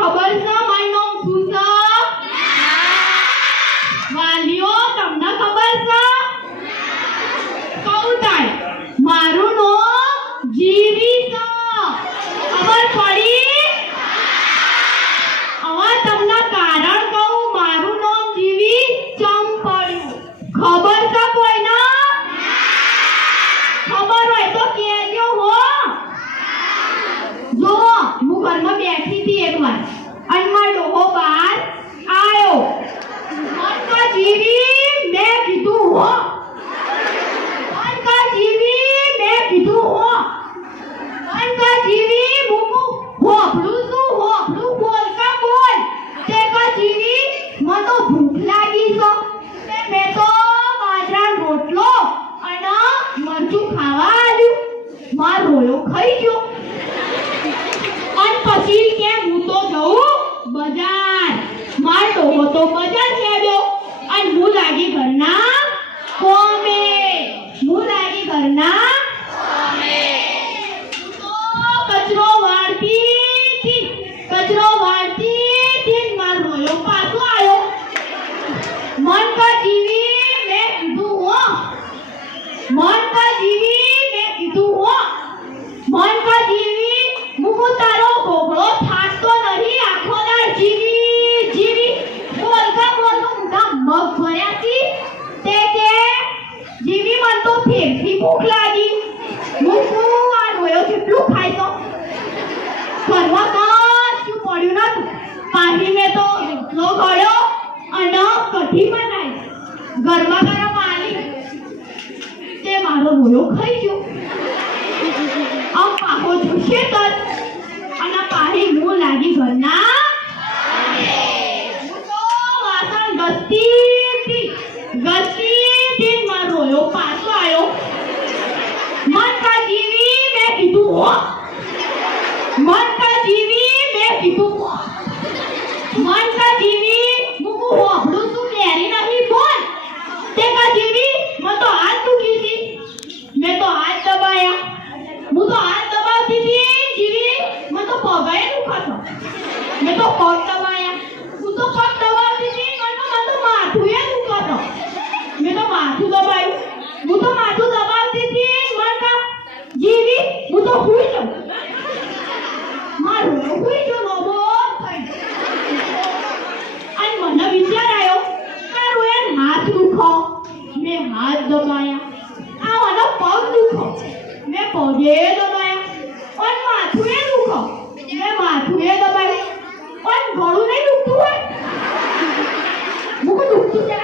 ખબર છે મારું નામ શું છે? વાલીઓ તમને ખબર છે? કહું તાય મારું નામ જીવી છે. ખબર પડી? હવે તમને કારણ કહું મારું નામ જીવી ચમ પડ્યું. ખબર છે કોઈને? ખબર હોય તો કહેજો હો. જો હું ઘરમાં બેઠી હતી એકવાર અને મારો ડોહો બહાર આવ્યો. મનકા જીવી મેં કીધું હો. મનકા જીવી મેં કીધું હો. મનકા જીવી મૂકું હોભળું છું હોભળું બોલકા બોલ. તે કા જીવી મને તો ભૂખ લાગી છે. મેં તો બાજરાનો રોટલો અને મરચું ખાવા આવ્યું. મારો રોયો ખાઈ ગયો. અને પછી કે હું તો જઉં બજાર. મારો ડોહો તો બજાર ગયો અને હું લાગી ઘરના કોમે. હું લાગી ઘરના કોમે. તો કચરો વાળતી હતી મારો રોયો પાછો આવ્યો. મનકા જીવી મેં કીધું હો. મનકા જીવી મેં કીધું હો. મનકા જીવી હું તારો ગોગળો થાકતો નહીં આખો દાડ જીવી બોલકા બોલનું મોઢા મગ ભર્યાથી. તે કે જીવી મન તો ફેરથી ભૂખ લાગી. હું આ રોયો કેટલું ખાય તો ઘરમાં કશું પડ્યું નતું. પાણી મેં તો રોટલો ગળ્યો અને કઢી બનાવી ગરમા ગરમ આલી. તે મારો રોયો ખાઈ ગયો. આમ પાહો જોશે તર અને પાહી હું લાગી ઘરના હું તો વાસણ ઘસતી મારો રોયો પાછો આવ્યો. મનકા જીવી મેં કીધું હો. મનકા જીવી મેં કીધું હો. મનકા જીવી હું હોભળું છું મેરી નહીં બોલ. તે કા જીવી મને તો હાથ દુખી હતી. મેં તો હાથ દબાયા. હું તો હાથ દબાવતી હતી જીવી મને તો પગે દુખાતો. મેં તો પગ દબાયા. હું તો પગ દબાવતી હતી મને તો માથું દુખાતો. મેં તો માથું દબાયું. હું તો માથું દબાવતી હતી મને જીવી હું તો હુઈ જાઉં. મારું હુઈ જો નો બોલ થઈ. અને મને વિચાર આવ્યો મારું એ હાથ દુખો. મેં હાથ દબાયા. આ મને પગ દુખો. મેં પગે દબાયા. અને માથું દુખો. મેં માથું દબાયું. અને ગળું નહીં દુખતું હોય. મુકું દુખતું છે.